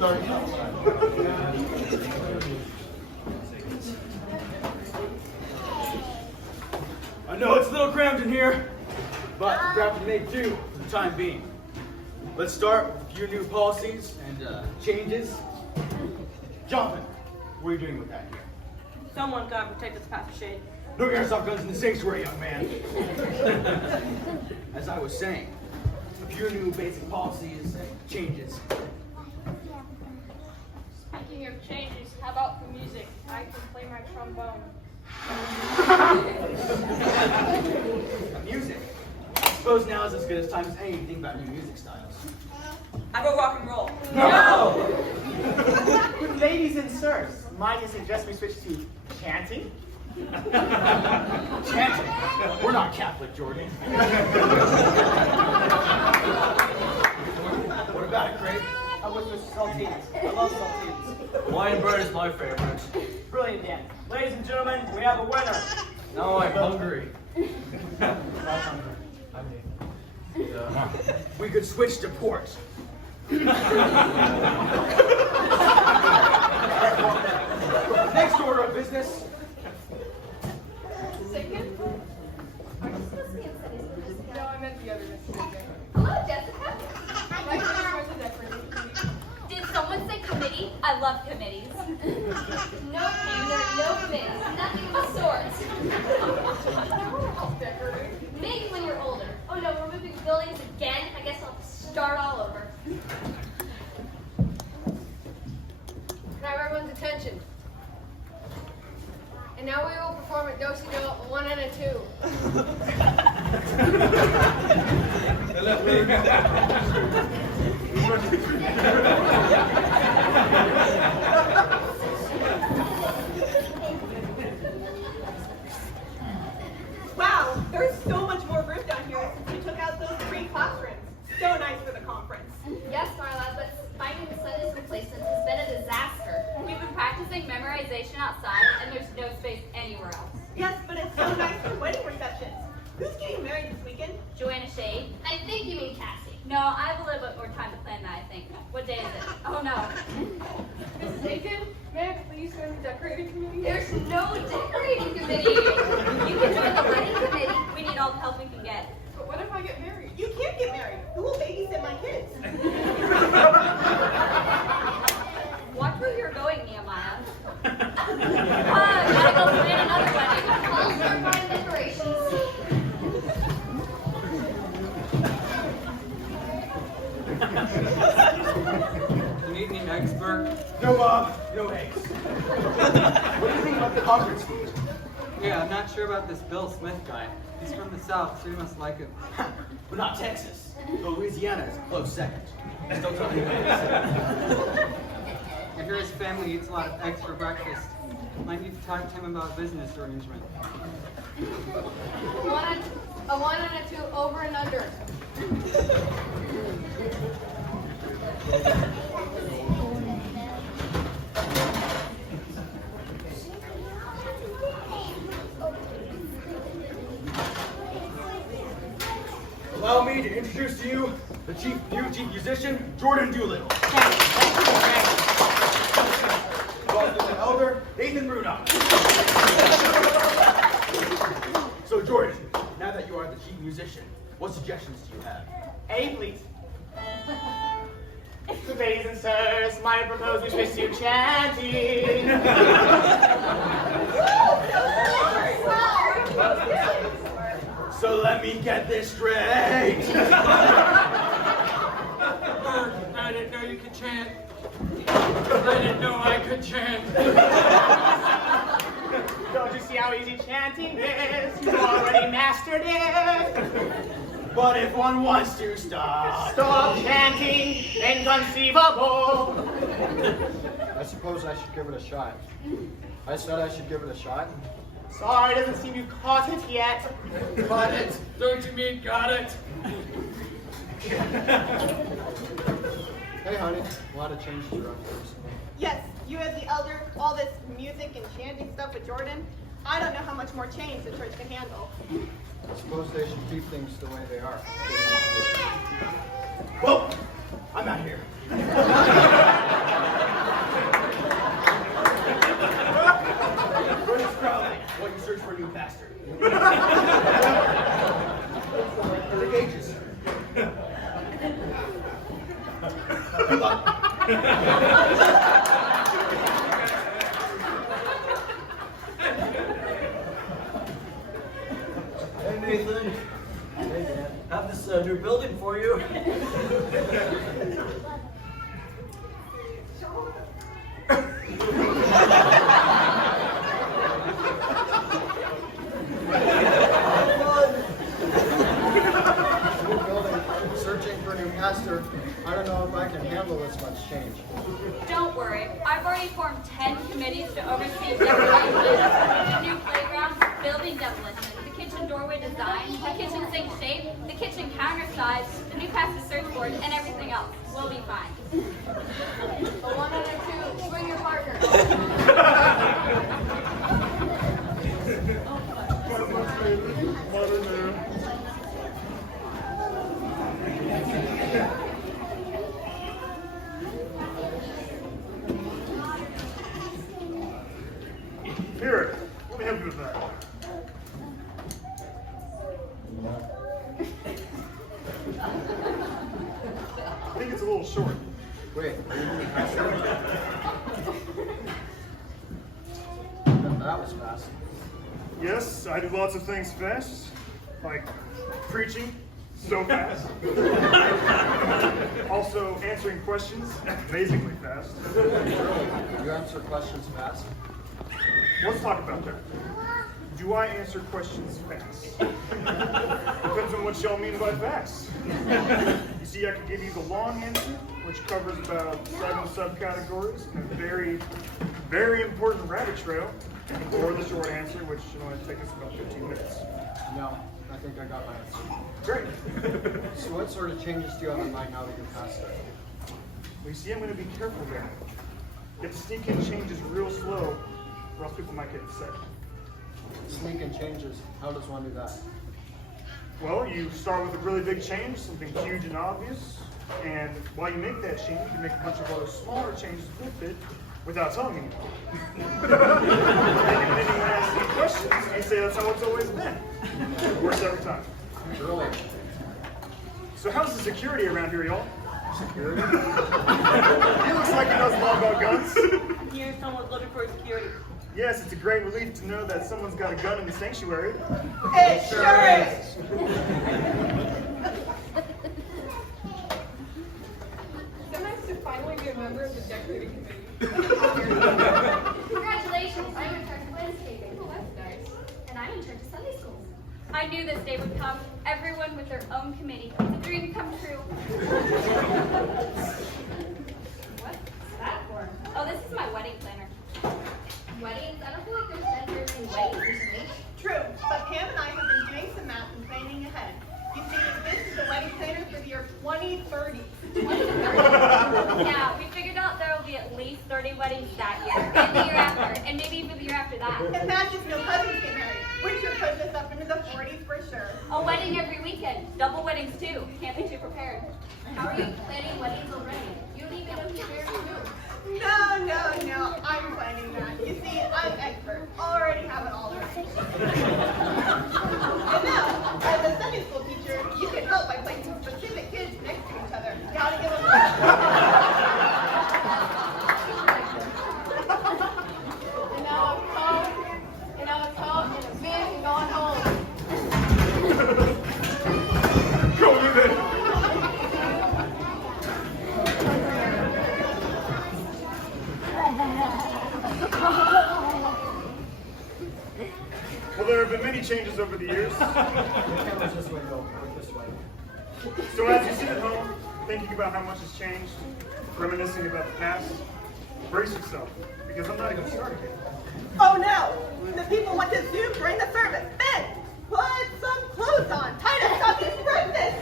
start. I know it's a little cramped in here, but we're going to make do for the time being. Let's start with a few new policies and changes. Jonathan, what are you doing with that here? Someone gotta protect us, Pastor Shade. No airsoft guns in the sanctuary, young man. As I was saying, a few new basic policies and changes. Speaking of changes, how about the music? I can play my trombone. Music. I suppose now is as good as time as any to think about new music styles. I go rock and roll. No! Ladies and sirs, might I suggest we switch to chanting? Chanting? We're not Catholic, Jordan. What about it, Craig? I would switch to saltines. I love saltines. Wine bird is my favorite. Brilliant, Dan. Ladies and gentlemen, we have a winner. Now I'm hungry. We could switch to port. Next order of business. Second? Are you still seeing Sunday School? No, I meant the other Mr. Hello, Jessica. My sister was a decorating committee. Did someone say committee? I love committees. No, Pam, there are no committees. Nothing of the sort. Decorating? Maybe when you're older. Oh no, we're moving buildings again. I guess I'll have to start all over. Can I have everyone's attention? And now we will perform a do-si-do, a 1 and a 2. Wow, there's so much more room down here since we took out those 3 classrooms. So nice for the conference. Yes, Marla, but finding the Sunday school placements has been a disaster. We've been practicing memorization outside, and there's no space anywhere else. Yes, but it's so nice for wedding receptions. Who's getting married this weekend? Joanna Shade. I think you mean Cassie. No, I have a little bit more time to plan that, I think. What day is it? Oh, no. Mrs. Aiken, may I please join the decorating committee? There's no decorating committee. You can join the wedding committee. We need all the help we can get. But what if I get married? You can't get married. Who will babysit my kids? Watch where you're going, Nehemiah. Gotta go plan another wedding. I'll start buying decorations. You need any eggs, Bert? No, Bob. No eggs. What do you think about the conference food? Yeah, I'm not sure about this Bill Smith guy. He's from the South, so you must like him. We're not Texas. Though Louisiana is a close second. Don't tell anybody. I hear his family eats a lot of eggs for breakfast. Might need to talk to him about business arrangement. A 1 and a 2, over and under. Allow me to introduce to you the new chief musician, Jordan Doolittle. Followed with an elder, Nathan Rudolph. So Jordan, now that you are the chief musician, what suggestions do you have? A, please. Ladies and sirs, might I propose we switch to chanting? So let me get this straight. I didn't know you could chant. I didn't know I could chant. Don't you see how easy chanting is? You've already mastered it. But if one wants to stop. Stop chanting, inconceivable. I suppose I should give it a shot. I said I should give it a shot. Sorry, doesn't seem you caught it yet. Got it. Don't you mean got it? Hey, honey, a lot of changes around here. Yes, you as the elder, all this music and chanting stuff with Jordan. I don't know how much more change the church can handle. I suppose they should keep things the way they are. Well, I'm out here. The gauges. Hey Nathan. Hey Dan. Have this new building for you. New building, searching for a new pastor. I don't know if I can handle this much change. Don't worry, I've already formed 10 committees to oversee decorations, the new playground, building demolition, the kitchen doorway design, the kitchen sink shape, the kitchen counter size, the new pastor search board, and everything else. We'll be fine. A 1 and a 2, swing your partner. Here, let me help you with that. I think it's a little short. Wait, that was fast. Yes, I do lots of things fast, like preaching so fast. Also answering questions amazingly fast. You answer questions fast. Let's talk about that. Do I answer questions fast? Depends on what y'all mean by fast. You see, I could give you the long answer, which covers about 7 subcategories, and a very, very important rabbit trail, or the short answer, which should only take us about 15 minutes. No, I think I got my answer. Great. So what sort of changes do you have in mind now that you're pastor? Well, you see, I'm going to be careful there. You have to sneak in changes real slow, or else people might get upset. Sneak in changes. How does one do that? Well, you start with a really big change, something huge and obvious, and while you make that change, you make a bunch of other smaller changes with it without telling anyone. then you ask any questions, you say that's how it's always been. It works every time. Really? So how's the security around here, y'all? Security? He looks like he knows a lot about guns. Here, someone's looking for security. Yes, it's a great relief to know that someone's got a gun in the sanctuary. It sure is. So nice to finally be a member of the decorating committee. Congratulations, I'm in charge of landscaping. Oh, that's nice. And I'm in charge of Sunday school. I knew this day would come. Everyone with their own committee. It's a dream come true. What's that for? Oh, this is my wedding planner. Weddings? I don't feel like there's centers in weddings recently. True, but Pam and I have been doing some math and planning ahead. You see, this is the wedding planner for the year 2030. Yeah, we figured out there will be at least 30 weddings that year, and the year after, and maybe even the year after that. If Matt just no cousins get married, we should push this up into the 40s for sure. A wedding every weekend, double weddings too. Can't be too prepared. How are you planning weddings already? You need to get prepared too. No, I'm planning that. You see, I'm expert. Already have it all right. And now, as a Sunday school teacher, you can help by placing specific kids next to each other. Gotta give them And now it's home, and a big and gone home. Go with it! Well, there have been many changes over the years. Camera's this way, go. Right this way. So as you sit at home, thinking about how much has changed, reminiscing about the past, brace yourself, because I'm not even starting yet. Oh no! The people want to zoom during the service. Ben, put some clothes on. Tie us up and spread this.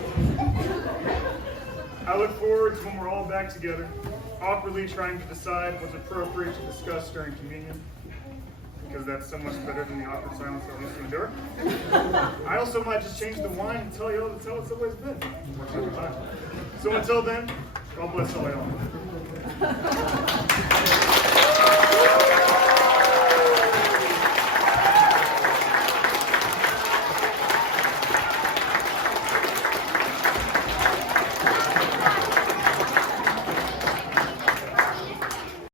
I look forward to when we're all back together, awkwardly trying to decide what's appropriate to discuss during communion, because that's so much better than the awkward silence I used to endure. I also might just change the wine and tell you all to tell it's always been. Works every time. So until then, God bless all y'all.